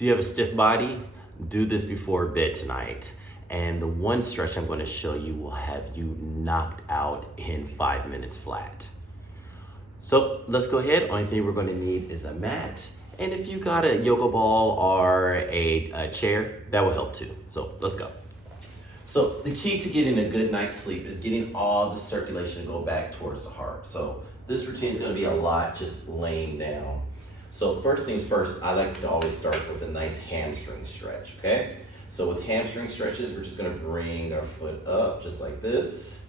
Do you have a stiff body? Do this before bed tonight. And the one stretch I'm going to show you will have you knocked out in 5 minutes flat. So let's go ahead. Only thing we're going to need is a mat. And if you got a yoga ball or a chair, that will help too. So let's go. So the key to getting a good night's sleep is getting all the circulation to go back towards the heart. So this routine is going to be a lot just laying down. So first things first, I like to always start with a nice hamstring stretch, okay? So with hamstring stretches, we're just gonna bring our foot up just like this.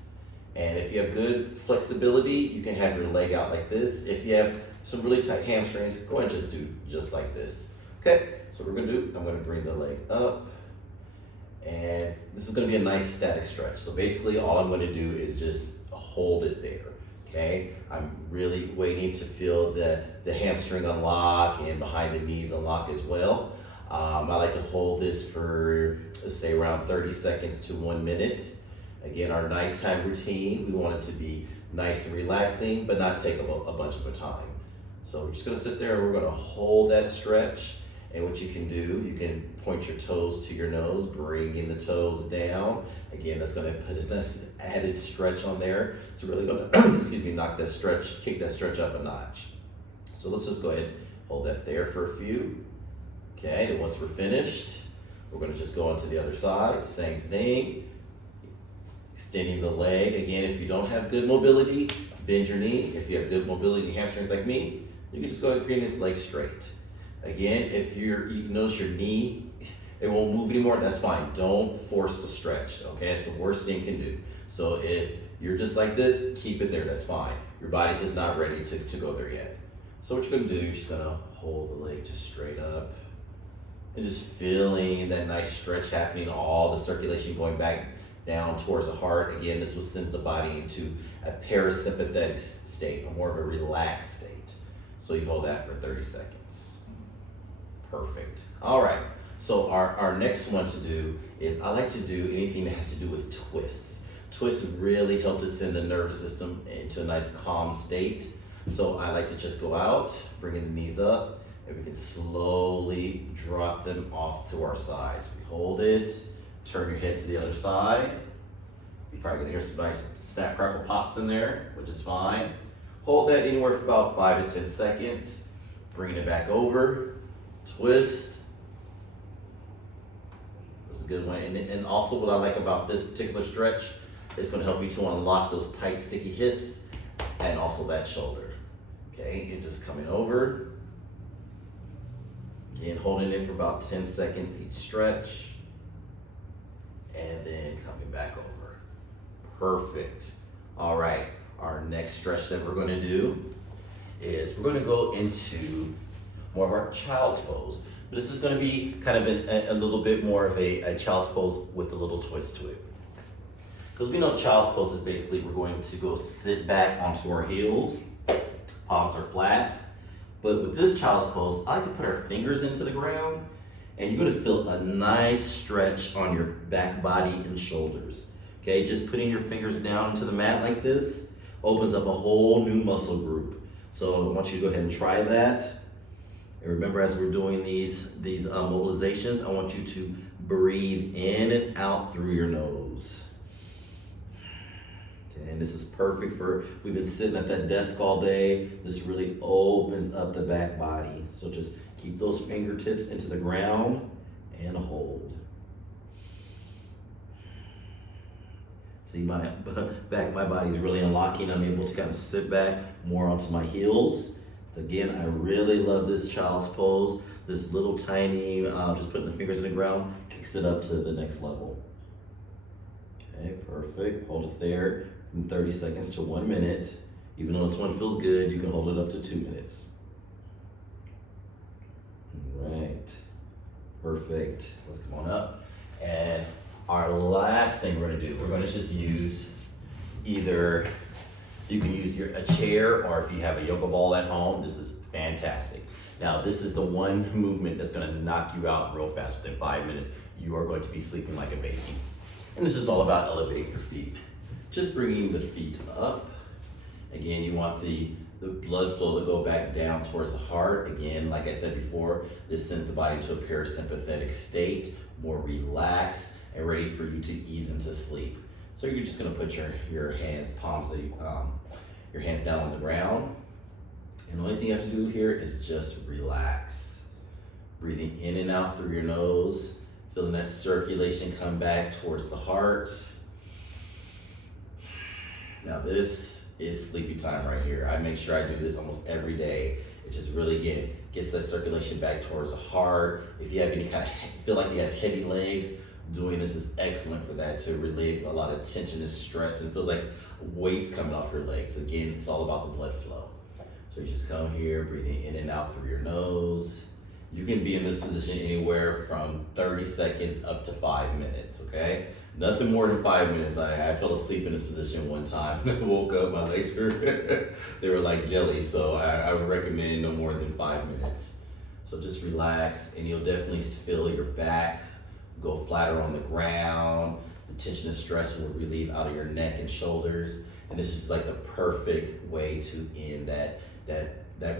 And if you have good flexibility, you can have your leg out like this. If you have some really tight hamstrings, go ahead and just do just like this. Okay, so what we're gonna do, I'm gonna bring the leg up. And this is gonna be a nice static stretch. So basically all I'm gonna do is just hold it there. Okay, I'm really waiting to feel the hamstring unlock and behind the knees unlock as well. I like to hold this for, let's say, around 30 seconds to 1 minute. Again, our nighttime routine, we want it to be nice and relaxing, but not take a bunch of time. So we're just gonna sit there and we're gonna hold that stretch. And what you can do, you can point your toes to your nose, bringing the toes down. Again, that's gonna put a nice added stretch on there. It's really gonna, excuse me, knock that stretch, kick that stretch up a notch. So let's just go ahead, hold that there for a few. Okay, and once we're finished, we're gonna just go on to the other side, same thing. Extending the leg. Again, if you don't have good mobility, bend your knee. If you have good mobility in your hamstrings like me, you can just go ahead and bring this leg straight. Again, if you notice your knee, it won't move anymore, that's fine. Don't force the stretch, okay? That's the worst thing you can do. So if you're just like this, keep it there, that's fine. Your body's just not ready to go there yet. So what you're gonna do, you're just gonna hold the leg just straight up and just feeling that nice stretch happening, all the circulation going back down towards the heart. Again, this will send the body into a parasympathetic state, or more of a relaxed state. So you hold that for 30 seconds. Perfect. All right, so our next one to do is, I like to do anything that has to do with twists. Twists really help to send the nervous system into a nice calm state. So I like to just go out, bringing the knees up, and we can slowly drop them off to our sides. We hold it, turn your head to the other side. You're probably gonna hear some nice snap, crackle, pops in there, which is fine. Hold that anywhere for about 5 to 10 seconds. Bring it back over. Twist. That's a good one. And also what I like about this particular stretch, it's going to help you to unlock those tight, sticky hips and also that shoulder. Okay, and just coming over. Again, holding it for about 10 seconds each stretch. And then coming back over. Perfect. All right, our next stretch that we're going to do is we're going to go into more of our child's pose. This is going to be kind of a little bit more of a child's pose with a little twist to it. Because we know child's pose is basically we're going to go sit back onto our heels, palms are flat. But with this child's pose, I like to put our fingers into the ground, and you're going to feel a nice stretch on your back body and shoulders. Okay, just putting your fingers down into the mat like this opens up a whole new muscle group. So I want you to go ahead and try that. And remember, as we're doing these mobilizations, I want you to breathe in and out through your nose. Okay, and this is perfect for if we've been sitting at that desk all day. This really opens up the back body. So just keep those fingertips into the ground and hold. See, my back of my body is really unlocking. I'm able to kind of sit back more onto my heels. Again, I really love this child's pose. This little tiny, just putting the fingers in the ground, kicks it up to the next level. Okay, perfect. Hold it there from 30 seconds to 1 minute. Even though this one feels good, you can hold it up to 2 minutes. All right, perfect. Let's come on up. And our last thing we're gonna do, we're gonna just use either, you can use a chair, or if you have a yoga ball at home, this is fantastic. Now, this is the one movement that's gonna knock you out real fast. Within 5 minutes, you are going to be sleeping like a baby. And this is all about elevating your feet. Just bringing the feet up. Again, you want the the blood flow to go back down towards the heart. Again, like I said before, this sends the body to a parasympathetic state, more relaxed and ready for you to ease into sleep. So you're just gonna put your hands, your hands down on the ground. And the only thing you have to do here is just relax. Breathing in and out through your nose, feeling that circulation come back towards the heart. Now this is sleepy time right here. I make sure I do this almost every day. It just really, again, gets that circulation back towards the heart. If you have any kind of, feel like you have heavy legs, doing this is excellent for that, to relieve a lot of tension and stress, and it feels like weight's coming off your legs. Again, it's all about the blood flow. So you just come here, breathing in and out through your nose. You can be in this position anywhere from 30 seconds up to 5 minutes, okay? Nothing more than 5 minutes. I fell asleep in this position one time. I woke up, my legs were, they were like jelly. So I would recommend no more than 5 minutes. So just relax, and you'll definitely feel your back go flatter on the ground. The tension and stress will relieve out of your neck and shoulders. And this is like the perfect way to end that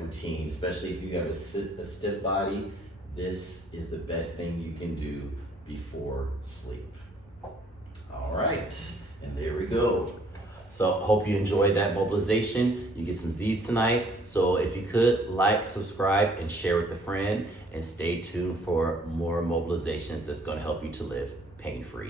routine, especially if you have a stiff body. This is the best thing you can do before sleep. All right, and there we go. So hope you enjoyed that mobilization. You get some Z's tonight. So if you could, like, subscribe, and share with a friend, and stay tuned for more mobilizations that's gonna help you to live pain-free.